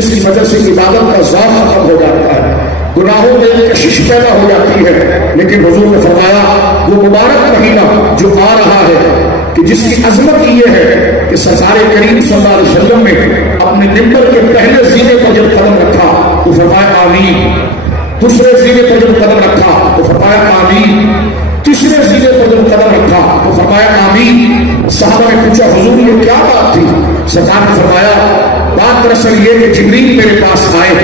جس کی وجہ سے عبادت کا ذوق ختم ہو جاتا ہے، گناہوں میں کشش پیدا ہو جاتی ہے۔ لیکن حضور نے فرمایا وہ مبارک مہینہ جو آ رہا ہے کہ جس کی عظمت یہ ہے کہ سرکار کریم صلی اللہ علیہ وسلم نے اپنے ممبر کے پہلے زینے پر جب قدم رکھا تو فرمایا آمین، دوسرے زینے پر جب قدم رکھا تو فرمایا آمین، تیسرے زینے پر جب قدم رکھا تو فرمایا آمین۔ صحابہ نے پوچھا حضور یہ کیا بات تھی؟ سرکار نے فرمایا بات دراصل یہ کہ جبریل میرے پاس آئے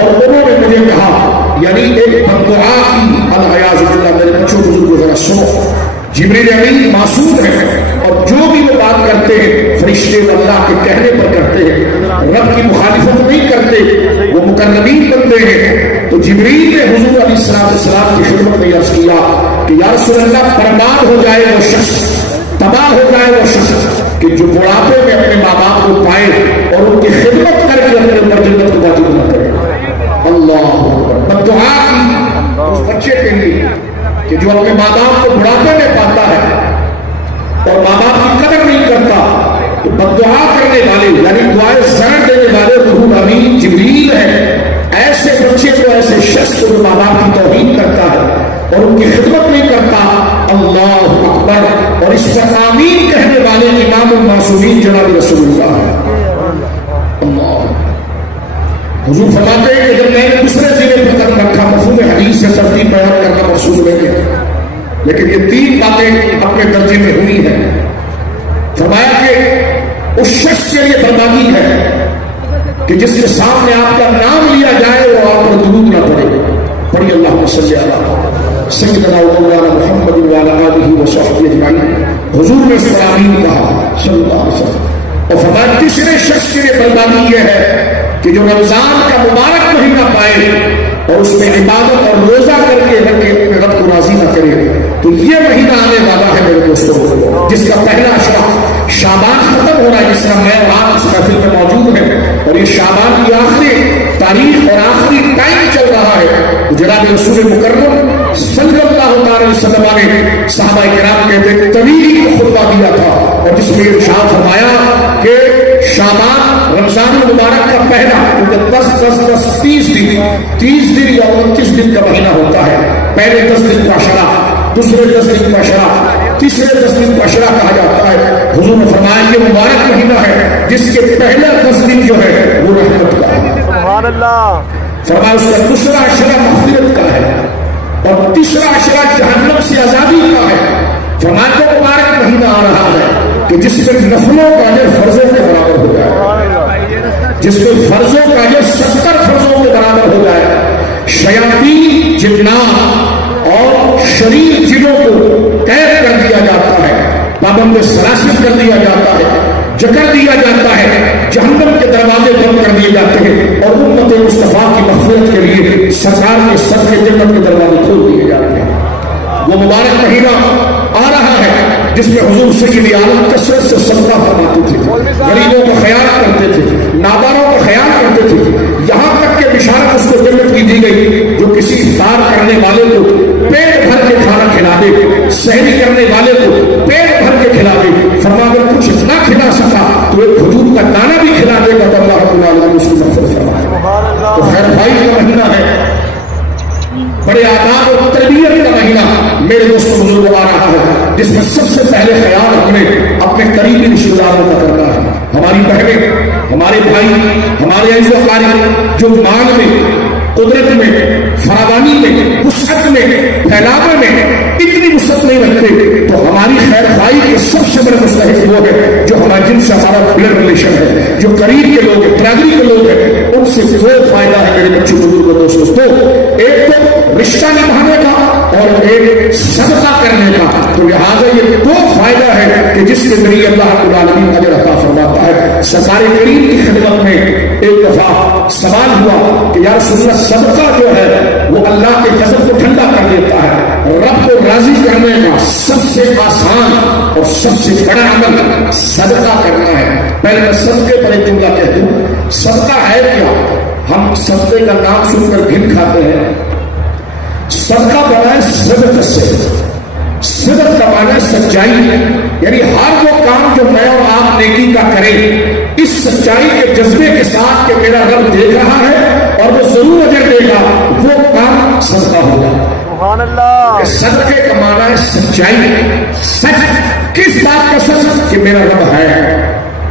اور انہوں نے مجھے کہا، یعنی ایک بددعا کی، العیاذ باللہ۔ میرے بچوں بزرگوں ذرا سنو، جبریل امین معصوم ہے اور جو بھی وہ بات کرتے ہیں فرشتے اللہ کے کہنے پر کرتے ہیں، رب کی مخالفت نہیں کرتے، وہ مقربین بنتے ہیں۔ تو جبریل نے حضور علیہ السلام کی خدمت میں عرض کیا کہ یا رسول اللہ برباد ہو جائے وہ شخص، تباہ ہو جائے وہ شخص کہ جو بڑھاپے میں اپنے ماں باپ کو پائے اور ان کی خدمت کر کے اپنے اوپر جنت کو واجب نہ کرے۔ اللہ بددعا کی اس بچے کے لیے کہ جو اپنے ماں باپ کو بڑھاپے میں پاتا ہے اور ماں باپ کی قدر نہیں کرتا، تو بددعا کرنے والے یعنی دعائیں زر دینے والے روح امین جبریل ہے۔ ایسے بچے کو، ایسے شخص کو جو ماں باپ کی توہین کرتا ہے اور ان کی خدمت نہیں کرتا، اللہ اکبر، اور اس پر آمین کہنے والے امام المعصومین جناب رسول اللہ ہے۔ اللہ حضور فرماتے ہیں کہ جب میں نے دوسرے زینے پر قدم رکھا، مفہوم حدیث سے ترتیب بیان کرنا مقصود نہیں ہے، لیکن یہ تین باتیں اپنے درجے میں ہوئی ہیں۔ فرمایا کہ اس شخص کے لیے بربادی ہے کہ جس کے سامنے آپ کا نام لیا جائے وہ آپ پر درود نہ پڑے۔ پڑھی اللہم صلی علی سیدنا و مولانا محمد وعلی آلہ وصحبہ اجمعین۔ حضور نے اس پر آمین کہا صلی اللہ علیہ وسلم۔ اور فرمایا تیسرے شخص کے لیے بربادی یہ ہے کہ جو رمضان کا مبارک مہینہ پائے اور اس میں عبادت اور روزہ کر کے اپنے رب کو راضی نہ کرے۔ تو یہ مہینہ آنے والا ہے میرے دوستوں، جس کا پہلا اشرا شعبان ختم ہو رہا ہے، جس کا میں آپ اس محفل میں موجود ہیں، اور یہ شعبان کی آخری تاریخ اور آخری ٹائم چل رہا ہے۔ جناب رسول مکرم صلی اللہ علیہ وسلم نے صحابہ کرام کہتے ہیں طویل خطبہ دیا تھا، اور جس میں ارشاد فرمایا کہ شعبان رمضان المبارک کا پہلا 30 دن یا 29 دن کا مہینہ ہوتا ہے۔ پہلے 10 دن کا اشرا، دوسرے 10 دن کا اشرا، تیسرے 10 دن کا اشرا کہا جاتا ہے۔ حضور نے فرمایا یہ مبارک مہینہ ہے جس کے پہلا 10 دن جو ہے وہ رحمت کا ہے، سبحان اللہ۔ فرمایا اس کا دوسرا اشرا مغفرت کا ہے اور تیسرا اشرا جہنم سے آزادی کا ہے۔ فرمایا کہ مبارک مہینہ آ رہا ہے کہ جس میں نفلوں کا اجر فرضوں کے برابر ہو جائے، جس میں فرضوں کا اجر 70 فرضوں کے برابر ہو جائے۔ شیاطین جنات اور شریر جنوں کو قید کر دیا جاتا ہے، پابند سلاسل کر دیا جاتا ہے، جکڑ دیا جاتا ہے، جہنم کے دروازے بند کر دیے جاتے ہیں، اور امت مصطفیٰ کی مغفرت کے لیے سرکار کے سب کے جنت کے دروازے کھول دیے جاتے ہیں۔ وہ مبارک مہینہ آ رہا ہے جس میں حضور سید عالم کثرت سے صدقہ فرماتے تھے، غریبوں کا خیال کرتے تھے، ناداروں کا خیال کرتے تھے، یہاں تک کہ بشارت اس کو جنت کی دی گئی جو کسی افطار کرنے والے کو پیٹ بھر کے کھانا کھلا دے، سحری کرنے والے کو پیٹ بھر کے کھلا دے۔ فرمایا اگر کچھ نہ کھلا سکا تو ایک کھجور کا دانہ بھی کھلا دے گا تو اللہ رب العالمین اس کو مغفرت فرمائے۔ تو خیر بھائی کا مہینہ ہے، بڑے آداب اور تربیت کا مہینہ میرے دوستوں بزرگوں آ رہا ہے، جس میں سب سے پہلے خیال ہمیں اپنے قریبی رشتہ داروں کا کرنا ہے۔ ہماری بہنیں، ہمارے بھائی، ہمارے عزیز و اقارب جو مال میں، قدرت میں، فراوانی میں، وسعت میں، پھیلاوے میں اتنی وسعت نہیں رکھتے، تو ہماری خیر خواہی کے سب سے بڑے مستحق وہ ہے جو ہمارے جن سے ہمارا بلڈ ریلیشن ہے، جو قریب کے لوگ ہیں، برادری کے لوگ ہیں، ان سے کوئی فائدہ ہے میرے بچوں بزرگوں دوستوں۔ تو ایک تو رشتہ نبھانے کا اور ایک صدقہ کرنے کا، تو لہٰذا یہ دو فائدہ ہے کہ جس کے ذریعے اللہ رب العالمین اجر عطا فرماتا ہے۔ سرکار کریم کی خدمت میں ایک دفعہ سوال ہوا کہ یا رسول اللہ صدقہ جو ہے وہ اللہ کے غضب کو ٹھنڈا کر دیتا ہے، رب کو راضی کرنے کا سب سے آسان اور سب سے بڑا عمل صدقہ کرنا ہے۔ پہلے میں صدقے پر ایک جملہ کہہ دوں، صدقہ ہے کیا؟ ہم صدقے کا نام سن کر گھن کھاتے ہیں۔ صدقہ بنا ہے صدقہ سے، صدق کا معنی سچائی، یعنی ہر وہ کام جو میں اور آپ نیکی کا کریں اس سچائی کے جذبے کے ساتھ کہ میرا رب دیکھ رہا ہے اور وہ ضرور اجر دے گا، وہ کام صدقہ ہوگا۔ سبحان اللہ۔ کہ صدقے کا معنی ہے سچائی، سچ کس بات کا سچ کہ میرا رب ہے،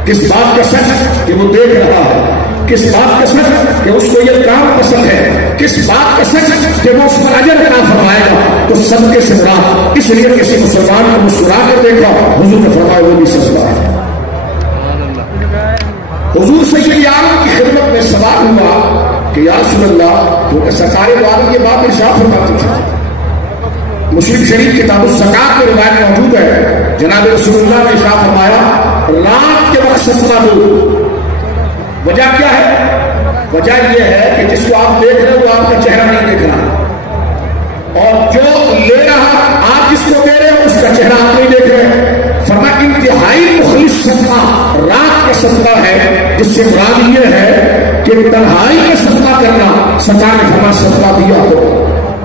کس بات کا سچ کہ وہ دیکھ رہا ہے، کس بات کا سچ کہ اس کو یہ کام پسند ہے، کس بات کا سچ کہ وہ اس پر اجر عطا فرمائے گا۔ تو صدقے سے مراد، اس لیے کسی مسلمان کو مسکرا کر دیکھا، حضور نے فرمایا وہ بھی صدقہ ہے۔ حضور سید عالم کی خدمت میں سوال ہوا کہ یا رسول اللہ، وہ سرکار دو عالم یہ بات ارشاد فرماتے تھے، مسلم شریف کتاب الزکات میں روایت موجود ہے، جناب رسول اللہ نے ارشاد فرمایا رات کے وقت صدقہ دو۔ وجہ کیا ہے؟ وجہ یہ ہے کہ جس کو آپ دیکھ رہے ہیں وہ آپ کا چہرہ نہیں دیکھ رہا، اور جو لے رہا آپ جس کو دے رہے ہیں اس کا چہرہ آپ نہیں دیکھ رہے۔ فرمایا انتہائی مخلص صدقہ رات کا صدقہ ہے، جس سے مراد یہ ہے کہ تنہائی میں صدقہ کرنا۔ سرکار نے فرمایا صدقہ دیا تو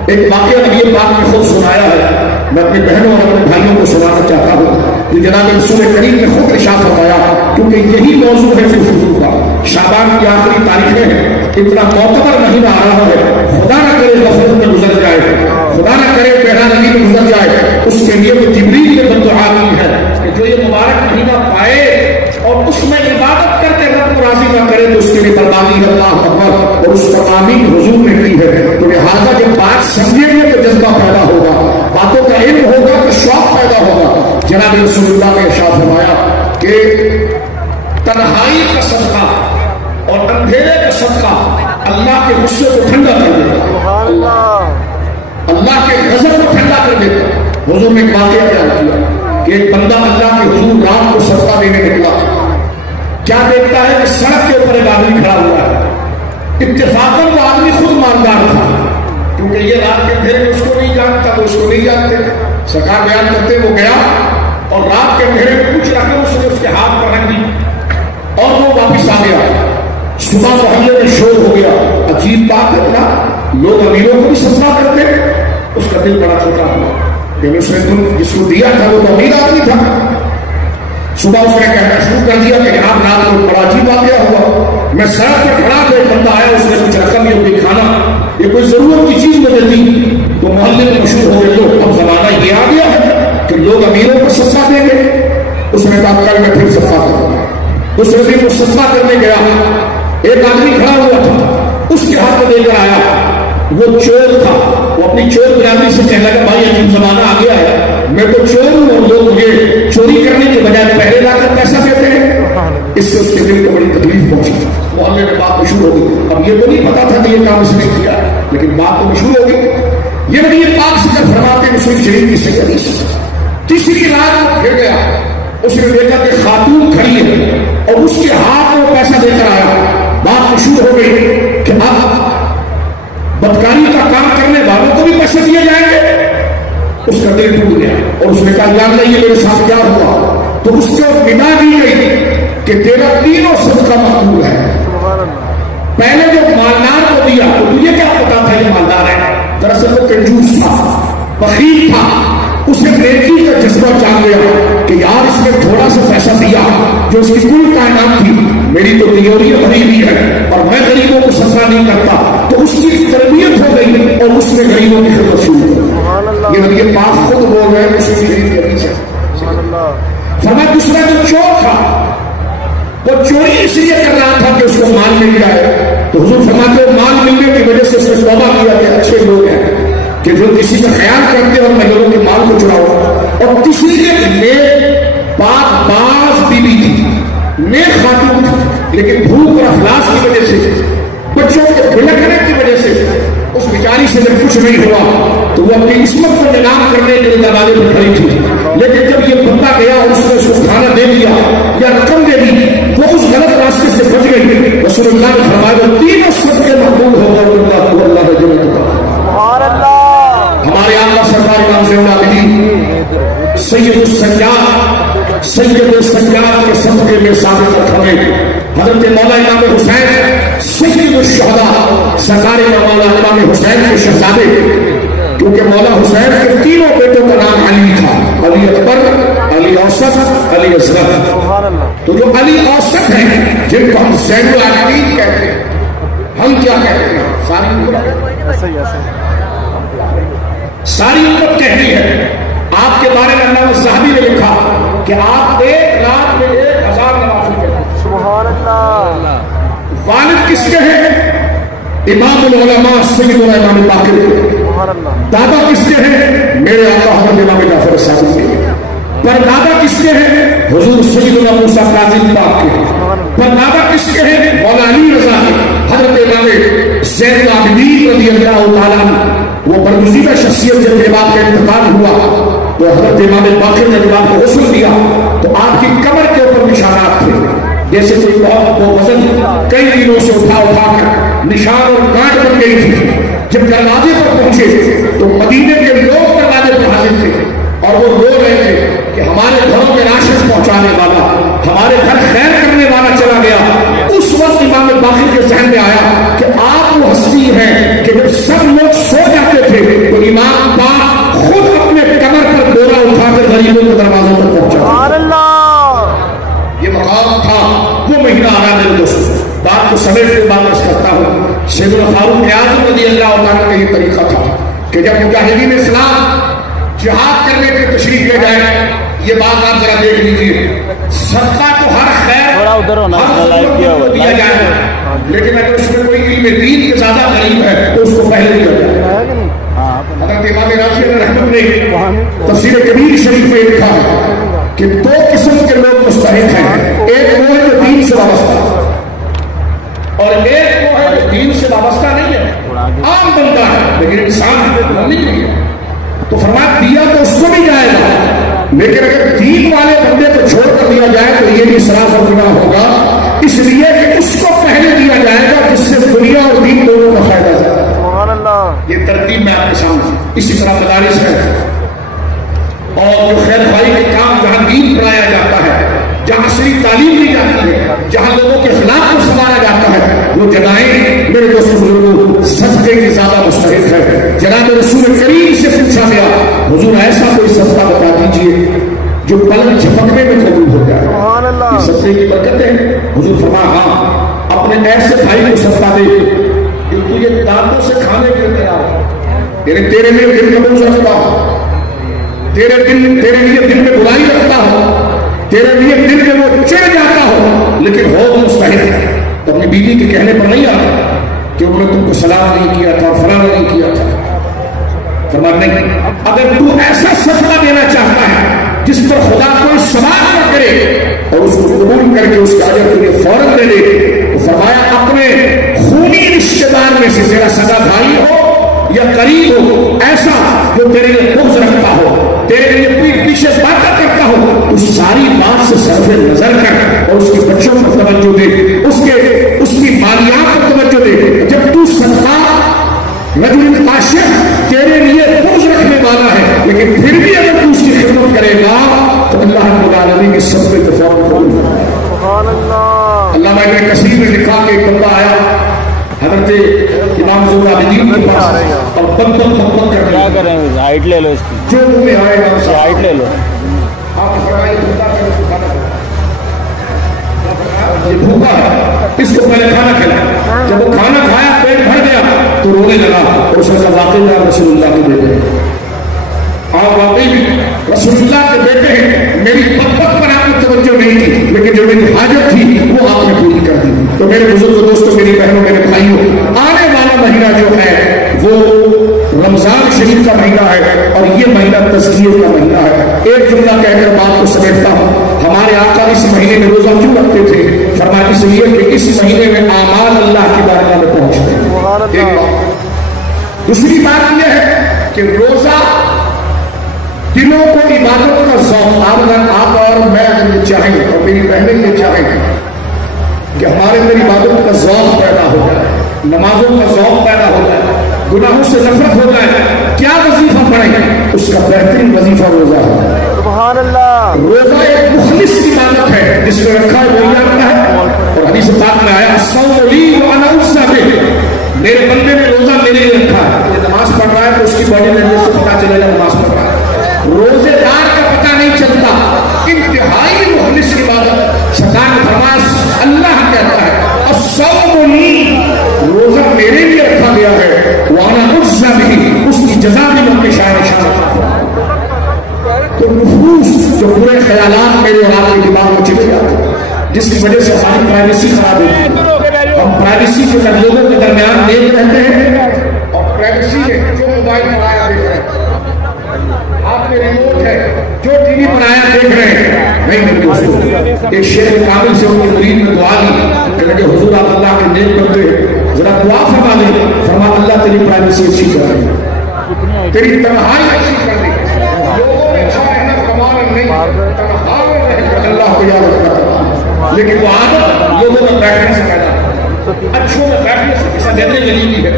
ایک واقعہ نبی پاک نے خود سنایا ہے، میں اپنی بہنوں اور اپنے بھائیوں کو سنانا چاہتا ہوں کہ جناب رسول کریم نے خود ارشاد فرمایا، کیونکہ یہی موضوع ہے حضور کا۔ شعبان کی آخری تاریخیں ہیں، اتنا معتبر مہینہ آ رہا ہے، خدا نہ کرے غفلت میں گزر جائے، خدا نہ کرے بحران نبی میں گزر جائے، اس کے لیے وہ جبریل نے بددعا کی ہے کہ جو یہ مبارک مہینہ پائے اور اس میں عبادت کر کے رب کو راضی نہ کرے تو اس کے لیے بربادی ہے۔ اللہ اکبر۔ اور اس پر آمین حضور نے کی ہے۔ تو لہٰذا جب بات سمجھیں گے تو جذبہ پیدا ہوگا، باتوں کا علم ہوگا تو شوق پیدا ہوگا۔ جناب رسول اللہ نے ارشاد فرمایا کہ تنہائی کا صدقہ اور اندھیرے کا صدقہ اللہ کے غصے کو ٹھنڈا کر دیتا، اللہ کے غضب کو ٹھنڈا کر دیتا۔ حضور نے ایک واقعہ بیان کیا کہ ایک بندہ اللہ کے حضور رات کو صدقہ دینے نکلا، کیا دیکھتا ہے کہ سڑک کے اوپر ایک آدمی کھڑا ہوا ہے۔ اتفاقاً وہ آدمی خود مالدار تھا، کیونکہ یہ رات کے اندھیرے میں اس کو نہیں جانتا، وہ اس کو نہیں جانتے۔ سرکار بیان کرتے وہ گیا اور رات کے اندھیرے میں کچھ رکھے اس نے اس کے ہاتھ پر رکھ دی اور وہ واپس آ گیا۔ صبح محلے میں شور ہو گیا، عجیب بات ہے نا، لوگ امیروں کو بھی صدقہ کرتے۔ اس کا دل بڑا چھوٹا ہوا، لیکن اس نے جس کو دیا تھا وہ تو امیر آدمی تھا۔ صبح اس نے کہنا شروع کر دیا کہ جناب رات کو بڑا عجیب واقعہ ہوا، میں سڑک پہ کھڑا تھا، ایک بندہ آیا، اس نے کچھ رقم یا کوئی کھانا یا کوئی ضرورت کی چیز مجھے دی، تو محلے میں مشہور ہو گئے لوگ۔ اب زمانہ یہ آ گیا ہے کہ لوگ امیروں کو صدقہ دیں گے۔ اس نے کہا کل میں پھر صدقہ کروں گا۔ اس نے بھی وہ صدقہ کرنے گیا، ایک آدمی کھڑا ہوا تھا، اس کے ہاتھ میں دے کر آیا، وہ چور تھا، وہ اپنی چور برادری سے کہنے لگا بھائی عجیب زمانہ آ گیا ہے، میں تو چور ہوں اور لوگ مجھے چوری کرنے کے بجائے پہرے لا کر پیسہ دیتے ہیں۔ اس سے اس کے دل کو بڑی تکلیف پہنچی، محلے میں بات مشہور ہو گئی۔ اب یہ تو نہیں پتا تھا کہ یہ کام اس نے کیا، لیکن بات تو مشہور ہو گئی۔ یہ نبی پاک سے جب فرماتے مسلم شریف کی صحیح حدیث، تیسری رات وہ پھر گیا، اس نے دیکھا کہ خاتون کھڑی ہے اور اس کے ہاتھ میں پیسہ دے کر آیا۔ بات مشہور ہو گئی کہ اب بدکاری کا کام کرنے والوں کو بھی پیسے دیے جائیں گے۔ اس کا دل ٹوٹ گیا اور اس نے کہا جان نہیں یہ میرے ساتھ کیا ہوا، تو اس کو بنا دی گئی کہ تیرا تینوں صدقہ مقبول ہے۔ پہلے جو مالدار کو دیا تو تجھے کیا پتا تھا یہ مالدار ہے، دراصل وہ کنجوس تھا، بخیل تھا، اسے نیکی کا جذبہ جان گیا کہ یار اس نے تھوڑا سا پیسہ دیا جو اس کی کل کائنات تھی، میری تو تیوریاں بھری ہوئی ہے اور میں غریبوں کو صدقہ نہیں کرتا، تو اس کی تربیت ہو گئی اور اس نے غریبوں کی خدمت شروع کی۔ یہ نبی پاک خود بول رہے ہیں مسلم شریف کی حدیث ہے۔ فرمایا دوسرا جو چور تھا وہ چوری اس لیے کر رہا تھا کہ اس کو مال مل جائے، تو حضور فرماتے ہیں مال ملنے کی وجہ سے اس نے توبہ کیا کہ اچھے لوگ ہیں کہ جو کسی کا خیال کرتے اور میں لوگوں کے مال کو چراؤں۔ اور تیسری نیک پاک باز بیوی تھی، نیک خاتون تھی، لیکن بھوک اور افلاس کی وجہ سے، بچوں کے بھڑکنے کی وجہ سے اس بیچاری سے جب کچھ نہیں ہوا تو وہ اپنی عصمت کو نیلام کرنے کے لیے دروازے پر کھڑی تھی، لیکن جب یہ بندہ گیا اور اس نے اس کو کھانا دے دیا یا رقم دے دی، وہ اس غلط راستے سے بچ گئی۔ رسول اللہ نے فرمایا تینوں صدقے مقبول ہو گئے، اللہ جنت کا۔ ہمارے آقا سرکار امام زین العابدین سید السجاد، سید السجاد کے صدقے میں ثابت ہمیں حضرت مولا امام حسین سید الشہداء، سرکار مولا امام حسین کے شہزادے کیونکہ مولا حسین کے تینوں بیٹوں کا نام علی تھا، علی اکبر، علی اوسط، علی اصغر۔ تو جو علی اوسط ہیں جن کو ہم زین العابدین کہتے ہیں، ہم کیا کہتے ہیں؟ ساری امت کہتی ہے۔ آپ کے بارے میں علامہ الذہبی نے لکھا کہ آپ 1,00,000 میں 1,000 نوافل کرتے ہیں۔ سبحان اللہ۔ والد کس کے ہیں؟ امام العلماء سید امام باقر۔ دادا کس کے ہیں؟ میرے آقا حضرت امام جعفر صادق کے۔ پر دادا کس کے ہیں؟ حضور سیدنا موسیٰ کاظم پاک کے۔ پر دادا کس کے ہیں؟ مولا علی رضا کے۔ حضرت امام زین العابدین رضی اللہ تعالیٰ عنہ، وہ برگزیدہ شخصیت جب امام کا انتقال ہوا تو حضرت امام باقر نے جب آپ کو غسل دیا تو آپ کی کمر کے اوپر نشانات تھے، جیسے کوئی بہت وہ وزن کئی دنوں سے اٹھا کر نشان اور گانٹ بن گئی تھی۔ جب دروازے پر پہنچے تو مدینے کے لوگ دروازے پر حاضر تھے اور وہ رو رہے تھے کہ ہمارے گھروں میں راشن پہنچانے والا، ہمارے گھر خیر کرنے والا چلا گیا۔ اس وقت امام باقر کے ذہن میں آیا کہ آپ وہ ہستی ہیں کہ جب سب لوگ سو جاتے تھے تو امام پاک خود اپنے کمر پر بورا اٹھا کر غریبوں کے دروازوں پر پہنچا۔ یہ مقام تھا، وہ مہینہ آ رہا میرے دوستوں۔ بات کو سمیٹ کے واپس کرتا ہوں۔ سیدنا فاروق اعظم رضی اللہ تعالیٰ کا یہ طریقہ تھا کہ جب مجاہدین اسلام جہاد کرنے کے تشریف لے جائے، یہ بات آپ ذرا دیکھ لیجیے، صدقہ تو ہر خیر ہر ضرورت کو دیا جائے، لیکن اگر اس میں کوئی علم دین کے زیادہ غریب ہے تو اس کو پہلے دیا جائے۔ حضرت امام راشد رحمت نے تفسیر کبیر شریف میں لکھا ہے کہ 2 قسم کے لوگ مستحق ہیں، ایک وہ ہے جو دین سے وابستہ اور ایک وہ ہے جو دین سے وابستہ نہیں ہے، عام بندہ ہے لیکن انسان نہیں ہے۔ تو فرمایا دیا تو اس کو بھی جائے گا، لیکن اگر دین والے بندے کو چھوڑ کر دیا جائے تو یہ بھی اسراف اور گناہ ہوگا، اس لیے کہ اس کو پہلے دیا جائے گا جس سے دنیا اور دین دونوں کا فائدہ جائے۔ یہ ترتیب میں آپ کے سامنے۔ اسی طرح مدارس ہے اور جو خیر خواہی کے کام جہاں دین پڑھایا جاتا ہے، جہاں عصری تعلیم دی جاتی ہے، جہاں لوگوں کے اخلاق کو سنبھالا جاتا ہے، وہ جگہیں میرے دوست بزرگوں صدقے کی زیادہ مستحق ہے۔ جناب رسول کریم سے پوچھا گیا حضور ایسا کوئی صدقہ بتا دیجیے جو پلک جھپکنے میں قبول ہو جائے، یہ صدقے کی برکت ہے۔ حضور فرمایا ہاں، اپنے ایسے بھائی کو صدقہ دے جو تجھے دانتوں سے کھانے کے لیے تیار ہے، یعنی تیرے لیے دل کا بوجھ رکھتا ہو، تیرے لیے دل میں برائی رکھتا ہو، تیرے لیے دل میں وہ چڑھ جاتا ہو، لیکن ہو وہ مستحق ہے۔ تو اپنی بیوی کے کہنے پر نہیں آتا کہ انہوں نے تم کو سلام نہیں کیا تھا، فلاں نہیں کیا تھا۔ فرمایا نہیں، اگر تو ایسا صدقہ دینا چاہتا ہے جس پر خدا کوئی سوال نہ کرے اور اس کو قبول کر کے اس کا اجر تجھے فوراً دے دے، تو فرمایا اپنے خونی رشتے دار میں سے تیرا سگا بھائی ہو یا قریب ہو، ایسا جو تیرے لیے بغض رکھتا ہو، تیرے لیے پیچھے باتیں کرتا ہو، تو ساری بات سے صرف نظر کر اور اس کے بچوں پر توجہ دے، اس کی مالیات پر توجہ دے۔ جب تو صدقہ رجل عاشق تیرے لیے بغض رکھنے والا ہے لیکن پھر بھی اگر تو اس کی خدمت کرے گا تو اللہ رب العالمین کی سب سے اتفاق قبول ہوگا۔ علامہ ابن کثیر نے لکھا کہ ایک بندہ آیا حضرت امام زین العابدین کے پاس اور بند کر کیا کریں، ہائٹ لے لو، اس کی جو منہ میں آئے گا اسے ہائٹ لے لو۔ آپ فرمائے یہ بھوکا ہے، اس کو پہلے کھانا کھلایا۔ جب وہ کھانا کھایا پیٹ بھر گیا تو رونے لگا اور اس نے کہا واقعی آپ رسول اللہ کے بیٹے ہیں، آپ واقعی رسول اللہ کے بیٹے ہیں، میری محبت پر آپ نے توجہ نہیں کی لیکن جو میری حاجت تھی وہ آپ نے پوری کر دی۔ تو میرے بزرگ دوستوں، میری بہنوں، میرے بھائیوں، آنے والا مہینہ جو ہے وہ رمضان شریف کا مہینہ ہے اور یہ مہینہ تزکیے کا مہینہ ہے۔ ایک جملہ کہہ کر بات کو سمیٹتا ہوں۔ ہمارے آقا اس مہینے میں روزہ کیوں رکھتے تھے؟ فرمایا اس لیے کہ اس مہینے میں اعمال اللہ کی بارگاہ میں پہنچتے ہیں۔ دوسری بات یہ ہے کہ روزہ دلوں کو عبادت کا ذوق، آپ اور میں اگر یہ چاہیں اور میری بہنیں یہ چاہیں کہ ہمارے اندر عبادت کا ذوق پیدا ہو جائے، نمازوں کا ذوق پیدا ہو جائے، گناہوں سے نفرت ہو جائے، کیا وظیفہ پڑھیں؟ اس کا بہترین وظیفہ روزہ ہے۔ سبحان اللہ۔ روزہ ایک مخلص عبادت ہے، جس میں رکھا ہے وہ رکھتا ہے، اور حدیث پاک میں آیا الصوم لی وانا اجزی بہ، میرے بندے نے روزہ میرے لیے رکھا ہے۔ یہ نماز پڑھ رہا ہے تو اس کی باڈی میں پرائیویسی کے اندر لوگوں کے درمیان نیک رہتے ہیں، اور پرائیویسی ہے جو موبائل پر آیا دیکھ رہے ہیں، آپ کے ریموٹ ہے جو ٹی وی پر آیا دیکھ رہے ہیں. نہیں میرے دوستو، ایک شیخ کامل سے ان کی مرید میں دعا دی کہ حضور آپ اللہ کے نیک بنتے ہیں، ذرا دعا فرما لیں. فرما اللہ تیری پرائیویسی اچھی کر دے، تیری تنہائی اچھی کر دے، لوگوں میں اچھا رہنا کمال نہیں، تنہا میں رہ کر اللہ کو یاد رکھنا. لیکن وہ عادت لوگوں میں بیٹھنے سے پیدا اچھوں میں بیٹھنے سے، اسے دینے گلی ہے،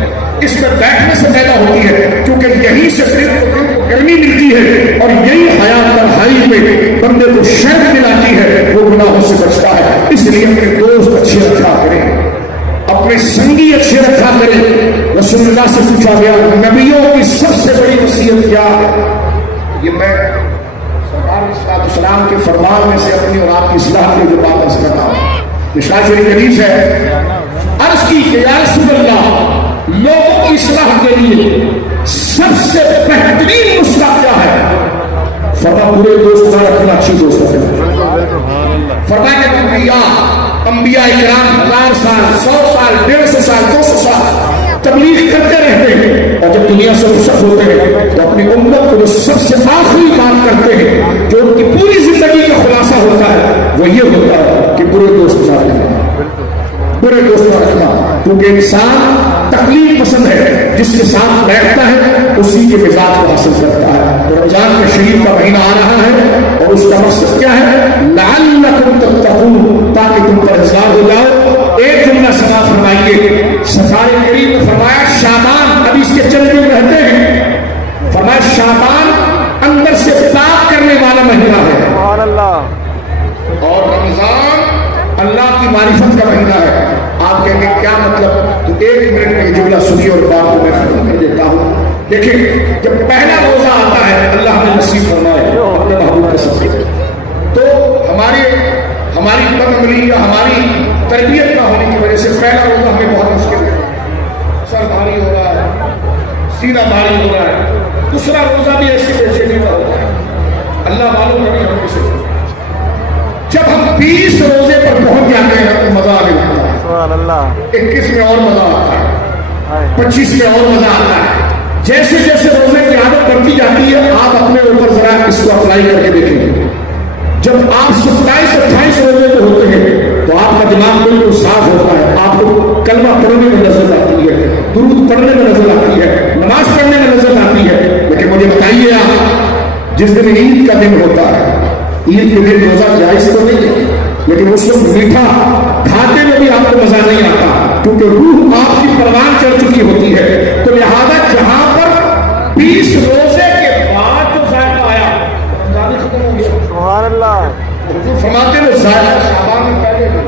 اس میں بیٹھنے سے پیدا ہوتی ہے، کیونکہ یہیں سے دل کو گرمی ملتی ہے، اور یہی حیات تنہائی میں بندے کو شرم دلاتی ہے، وہ گناہوں سے بچتا ہے. اس لیے اپنے دوست اچھے رکھا کریں، اپنے سنگی اچھے رکھا کریں. رسول اللہ سے پوچھا گیا نبیوں کی سب سے بڑی وصیت کیا ہے؟ یہ میں سرکار اسلام کے فرمان میں سے اپنی اور آپ کی اصلاح کے جو بات اس کرتا ہوں. مشکاۃ شریف حدیث ہے، عرض کی کہ یا رسول اللہ لوگوں کی اصلاح کے لیے سب سے بہترین نسخہ کیا ہے؟ فرمایا برے دوست نہ رکھنا، اچھی دوست رکھنا. فرمایا کہ انبیاء کرام 1000 سال 100 سال 150 سال 200 سال تبلیغ کرتے رہتے ہیں، اور جب دنیا سے رخصت ہوتے ہیں تو اپنی امت کو سب سے آخری بات کرتے ہیں جو ان کی پوری زندگی کا خلاصہ ہوتا ہے، وہ یہ ہوتا ہے کہ برے دوست نہ رکھنا، برے دوست نہ رکھنا. کیونکہ انسان تکلیف پسند ہے، جس کے ساتھ بیٹھتا ہے اسی کے مزاج کو حاصل کرتا ہے. رمضان کے شریف کا مہینہ آ رہا ہے، اور اس کا مقصد کیا ہے؟ لعلکم تتقون، تاکہ تم پرہیزگار ہو جاؤ. ایک جملہ سماعت فرمائیے، سرکار کریم نے فرمایا شعبان، ابھی اس کے چند دن رہتے ہیں، فرمایا شعبان اندر سے پاک کرنے والا مہینہ ہے، سبحان اللہ، اور رمضان اللہ کی معرفت کا مہینہ ہے. آپ کہیں گے کیا مطلب؟ تو ایک منٹ میں یہ جملہ سنیے اور بات کو میں ختم کر دیتا ہوں. دیکھیں جب پہلا روزہ آتا ہے، اللہ ہمیں نصیب فرمائے اپنے محبوب کے ساتھ، تو ہماری بدعملی یا ہماری تربیت نہ ہونے کی وجہ سے پہلا روزہ ہمیں بہت مشکل ہے، سر بھاری ہو رہا ہے، سینہ بھاری ہو رہا ہے. دوسرا روزہ بھی ایسے بے کا ہوتا ہے، اللہ معلوم نہیں ہم کسے. جب ہم 20 روزے پر پہنچ جاتے ہیں تو مزہ آنے لگتا ہے، 21 میں اور مزہ آتا ہے، 25 میں اور مزہ آتا ہے. جیسے جیسے روزے کی عادت بڑھتی جاتی ہے، آپ اپنے اوپر ذرا اس کو اپلائی کر کے دیکھیں گے. جب آپ 27-28 روزے پہ ہوتے ہیں تو آپ کا دماغ بالکل صاف ہوتا ہے، آپ کو کلمہ پڑھنے میں نظر آتی ہے، درود پڑھنے میں نظر آتی ہے، نماز پڑھنے میں نظر آتی ہے. لیکن مجھے بتائیے آپ، جس دن عید کا دن ہوتا ہے، عید کے دن روزہ جائز تو نہیں ہے، لیکن اس وقت میٹھا کھاتے میں بھی آپ کو مزہ نہیں آتا، کیونکہ روح آپ کی پروان چڑھ چکی ہوتی ہے. تو لہٰذا جہاں پر 20 روزے کے بعد جو ذائقہ آیا، رمضان ختم ہو گیا، سبحان اللہ، حضور فرماتے ہیں ذائقہ شعبان میں پہلے ہو،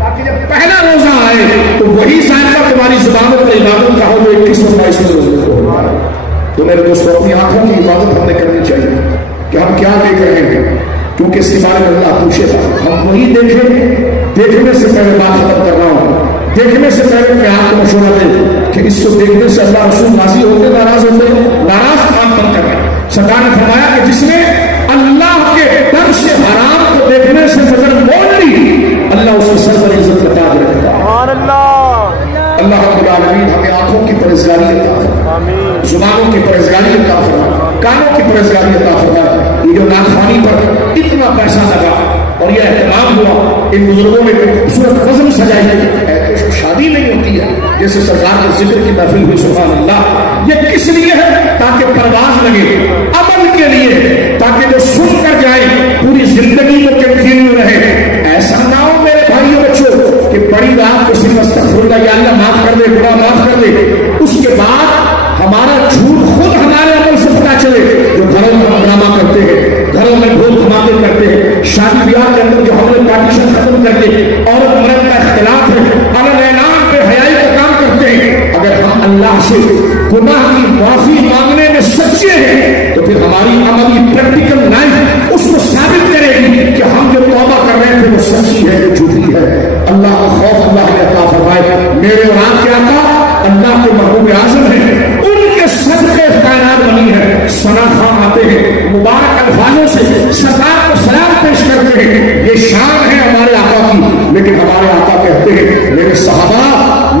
تاکہ جب پہلا روزہ آئے تو وہی ذائقہ تمہاری زبان پر عبادت کا ہو جو 21-22 روزے کو ہو. تو میرے دوستوں اپنی آنکھوں کی حفاظت ہمیں کرنی چاہیے کہ ہم کیا دیکھ رہے ہیں، کیونکہ اس کے بارے میں اللہ پوچھے گا. ہم وہی دیکھیں. دیکھنے سے پہلے بات ختم کر رہا ہوں، دیکھنے سے پہلے میں آپ کو مشورہ دیں کہ اس کو دیکھنے سے اللہ رسول راضی ہوتے ناراض ہوتے، ناراض کام بند کر رہے ہیں. سرکار نے فرمایا کہ جس نے اللہ کے ڈر سے حرام کو دیکھنے سے نظر موڑ لی، اللہ اس کی سر پر عزت کا تاج رکھتا ہے. اللہ رب العالمین ہمیں آنکھوں کی پرہیزگاری عطا فرمائے، زبانوں کی پرہیزگاری عطا فرمائے، کانوں کی پرہیزگاری عطا فرمائے. یہ جو ناخوانی پر اتنا پیسہ لگا اور یہ اہتمام ہوا، ان بزرگوں نے خوبصورت نظم سجائی، شادی نہیں ہوتی ہے جیسے سرکار کے ذکر کی محفل ہوئی، سبحان اللہ. یہ کس لیے ہے؟ تاکہ پرواز لگے، عمل کے لیے، تاکہ جو سن کر جائے پوری زندگی میں کنٹینیو رہے. ایسا نہ ہو میرے بھائیوں بچوں کہ بڑی رات کو صرف استغفر اللہ یا اللہ معاف کر دے، گناہ معاف کر دے، اس کے بعد ہمارا جھوٹ خود ہمارے عمل سے پتا چلے. جو گھروں میں ہم ڈرامہ کرتے ہیں، گھروں میں ڈھول دھماکے کرتے ہیں، شادی بیاہ کے اندر جو ہم نے پارٹیشن ختم کر کے عورت مرد کا اختلاف ہے، اعلان پہ حیائی کا کام کرتے ہیں، اگر ہم اللہ سے گناہ کی معافی مانگنے میں سچے ہیں تو پھر ہماری عملی پریکٹیکل لائف اس کو ثابت کرے گی کہ ہم جو توبہ کر رہے تھے وہ سچی ہے، جو جھوٹی ہے. اللہ کا خوف اللہ نے عطا فرمائے. میرے اور آپ کے آقا اللہ کے محبوب اعظم ہیں، ان کے صدقے کائنات بنی ہے. ثنا خان آتے ہیں، مبارک الفاظوں سے سرکار کو سلام پیش کرتے ہیں. یہ شان ہے ہمارے آقا کی. لیکن ہمارے آقا کہتے ہیں میرے صحابہ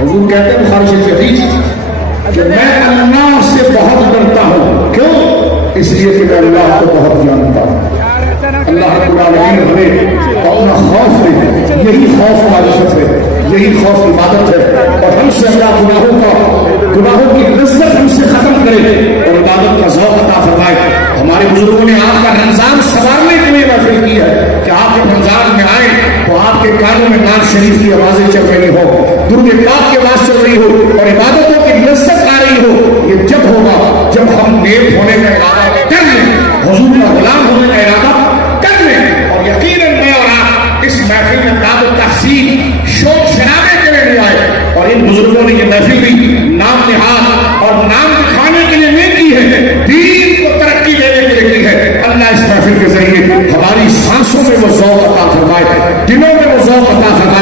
حضور کہتے ہیں بخاری شریف حدیث کہ میں اللہ سے بہت ڈرتا ہوں. کیوں؟ اس لیے کہ میں اللہ کو بہت جانتا ہوں. اللہ رب العالمین ہمیں اپنا خوف دے. یہی خوف معرفت ہے, یہی خوف عبادت ہے, اور ہم سے اللہ گناہوں کی لذت ہم سے ختم کرے اور عبادت کا ذوق عطا فرمائے. ہمارے بزرگوں نے آپ کا رمضان سنوارنے کے لیے محفل کی ہے کہ آپ جب رمضان میں آئیں تو آپ کے کانوں میں نعت شریف کی آوازیں چل رہی ہو, درود پاک کی آواز چل رہی ہو, اور عبادتوں کی لذت آ رہی ہو. یہ جب ہوگا جب ہم نیک ہونے کا ارادہ کر لیں, حضور کا غلام ہونے کا ارادہ کر لیں. اور یقیناً میں اور آپ اس محفل میں دعوت تحسین شوق شرابے کے لیے نہیں آئے, اور ان بزرگوں نے یہ محفل بھی نام نہاد اور نام دکھانے کے لیے نہیں کی ہے, دین کو ترقی دینے کے لیے کی ہے. اللہ اس محفل کے ذریعے ہماری سانسوں میں وہ ذوق عطا فرمائے, دلوں میں وہ ذوق عطا فرمائے.